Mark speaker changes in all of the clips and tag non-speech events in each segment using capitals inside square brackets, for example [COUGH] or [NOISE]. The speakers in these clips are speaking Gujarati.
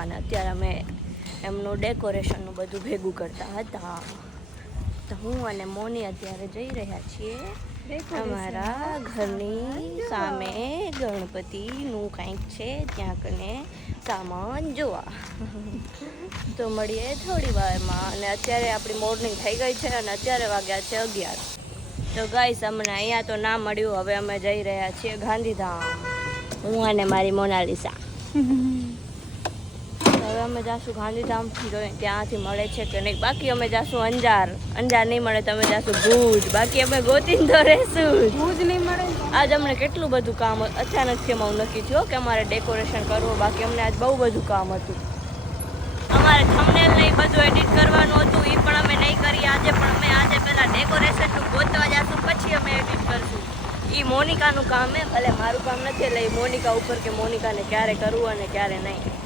Speaker 1: અને અત્યારે અમે એમનું ડેકોરેશનનું બધું ભેગું કરતા હતા. તો હું અને મોની અત્યારે જઈ રહ્યા છીએ અમારા ઘરની સામે ગણપતિનું કંઈક છે ત્યાં કને સામાન જોવા. તો મળીએ થોડી વારમાં. અને અત્યારે આપણી મોર્નિંગ થઈ ગઈ છે અને અત્યારે વાગ્યા છે અગિયાર. તો ગાઈસ અમને અહીંયા તો ના મળ્યું. હવે અમે જઈ રહ્યા છીએ ગાંધીધામ. હું અને મારી મોનાલિસા. [LAUGHS] અમે જાશું ગાંધીધામથી જોઈએ ત્યાંથી મળે છે કે નહીં? બાકી અમે જાશું અંજાર. અંજાર નહીં મળે તો અમે જાશું ભુજ. બાકી અમે ગોતીને તો રહેશું.
Speaker 2: ભુજ નહીં મળે
Speaker 1: આજ અમને કેટલું બધું કામ અચાનકથી અમારું નક્કી થયું કે અમારે ડેકોરેશન કરવું. બાકી અમને આજ બહુ બધું કામ હતું. અમારે થંબનેલ ને બધું એડિટ કરવાનું હતું. એ પણ અમે નહીં કરી આજે પણ અમે આજે પહેલાં ડેકોરેશનનું ગોતવા જશું. પછી અમે એડિટ કરશું. એ મોનિકાનું કામ હે ભલે મારું કામ નથી. એટલે એ મોનિકા ઉપર કે મોનિકાને ક્યારે કરવું અને ક્યારે નહીં.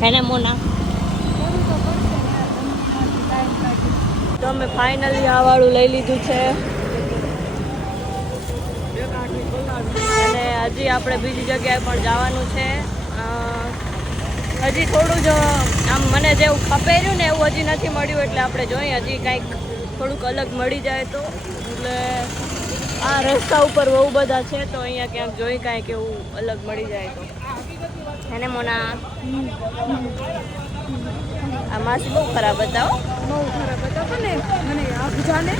Speaker 1: હેને મોના
Speaker 2: તો
Speaker 1: અમે ફાઇનલી આ વાળું લઈ લીધું છે. અને હજી આપણે બીજી જગ્યાએ પણ જવાનું છે. હજી થોડું જ, આમ મને જેવું ખપેર્યું ને એવું હજી નથી મળ્યું, એટલે આપણે જોઈએ, હજી કંઈક થોડુંક અલગ મળી જાય તો. એટલે આ રસ્તા ઉપર બહુ બધા છે તો અહીંયા ક્યાંક જોઈ કાંઈક એવું અલગ મળી જાય તો. એને મોના. આ માસી બહુ ખરાબ હતા
Speaker 2: બહુ ખરાબ હતા ને મને આ ગીજાને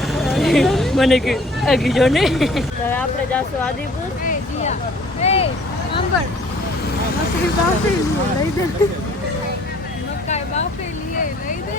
Speaker 1: મને કે આ ગીજાને હવે આપણે જાશું આદિપુર.
Speaker 2: એ જીયા એ અંબર મકાઈ બાફી લઈ દે. મકાઈ બાફે લીએ લઈ દે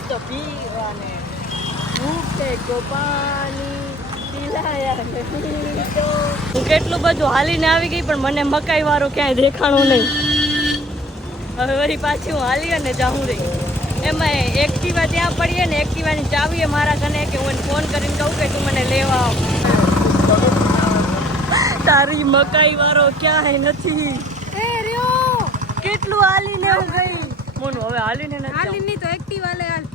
Speaker 1: તો પીવાને. પાણી હું કેટલું બધું હાલીને આવી ગઈ પણ મને મકાઈ વાળો ક્યાંય દેખાણું નહીં. હવે વળી પાછી હું હાલી અને જાઉં રહી. એમાં એક્ટિવા ત્યાં પડીએ ને એક્ટિવાની ચાવીએ મારા કને કે હું ફોન કરીને કહું કે તું મને લેવા આવ. તારી મકાઈ વાળો ક્યાંય નથી. કેટલું હાલીને હું ગઈ? મોનું હવે હાલીને નથી
Speaker 2: હાલી નહીં તો એક્ટિવા લે હાલ.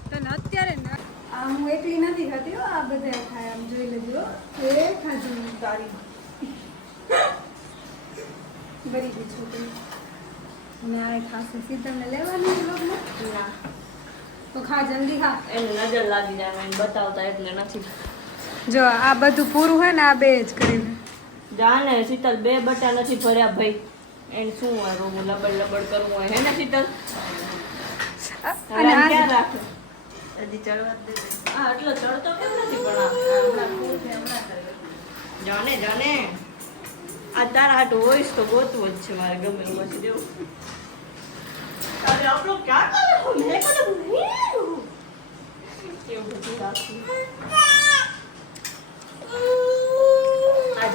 Speaker 2: હું એકલી નથી ખાતી હો આ બધા ખાય આમ જોઈ લેજો એ ખાધી તારી ગરીબી છોકરી. ન્યાય ખાશે શીતળને લેવાની લોગમાં ના. તો ખા જલ્દી ખા.
Speaker 1: એને નજર લાગી જાય એને બતાવતા એટલે નથી.
Speaker 2: જો આ બધું પૂરું હોય ને આ બે જ કરીને
Speaker 1: જાને શીતલ બે બટા નથી ભર્યા ભાઈ. એને શું હોય રોગું લબડ લબડ કરવું હોય હે ને શીતલ?
Speaker 2: અને આ
Speaker 1: રાખે? હજી ચડવા દે આ આટલો ચડતો કેમ નથી પણ જાને જાને. આ તારા હાટ હોઈશ તો ગોતવો જ છે મારે ગમે એમ જ દેવું. અરે આપણો ક્યાં એવું બધું રાખ્યું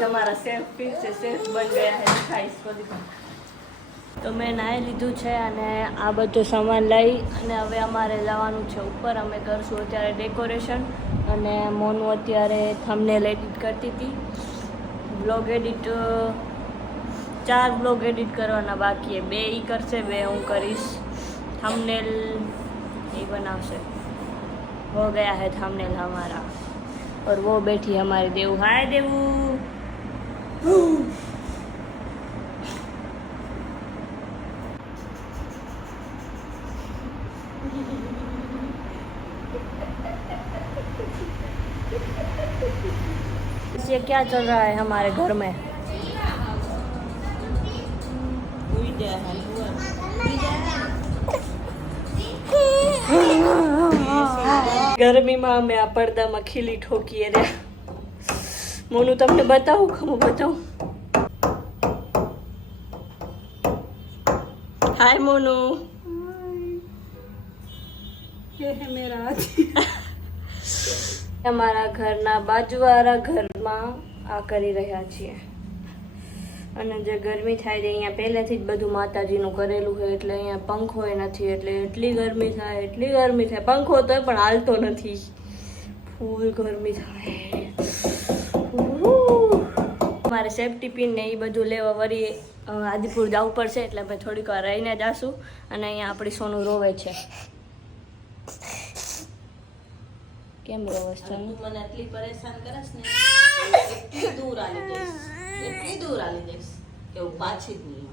Speaker 1: અમારા સેફ પીસ છે સેફ બન ગયા છે ખાઈશ કોઈ પણ તો મેં નાહી લીધું છે અને આ બધો સામાન લઈ અને હવે અમારે જવાનું છે ઉપર. અમે કરશું અત્યારે ડેકોરેશન અને મોનું અત્યારે થંબનેલ એડિટ કરતી હતી. બ્લોગ એડિટ ચાર બ્લોગ એડિટ કરવાના બાકી બે એ કરશે, બે હું કરીશ. થંબનેલ એ બનાવશે. હો ગયા હે થંબનેલ અમારા. ઓર વો બેઠી અમારી દેવું. હાય દેવું. ये क्या चल रहा है हमारे घर में ગરમીમાં અમે આ પડદામાં ખીલી ઠોકીએ રે મોનું તમને બતાવું ખમો બતાવું હાય મોનુ
Speaker 2: ये है मेरा हाथी
Speaker 1: અમારા ઘરના બાજુવાળા ઘરમાં આ કરી રહ્યા છીએ. અને જે ગરમી થાય છે, અહીંયા પહેલેથી જ બધું માતાજીનું કરેલું હોય એટલે અહીંયા પંખો નથી, એટલે એટલી ગરમી થાય, એટલી ગરમી થાય. પંખો તોય પણ હાલતો નથી. ફૂલ ગરમી થાય. મારે સેફટી પિન ને એ બધું લેવા વળી આદિપુર જવું પડશે, એટલે અમે થોડીક વાર રહીને જાશું અને અહીંયા આપણી સોનું રોવે છે. કેમ રોવસ છો
Speaker 3: તું મને એટલી પરેશાન કરસ ને એટલી દૂર આવી જઈશ એટલી દૂર આવી જઈશ કે હું પાછી જ નહીં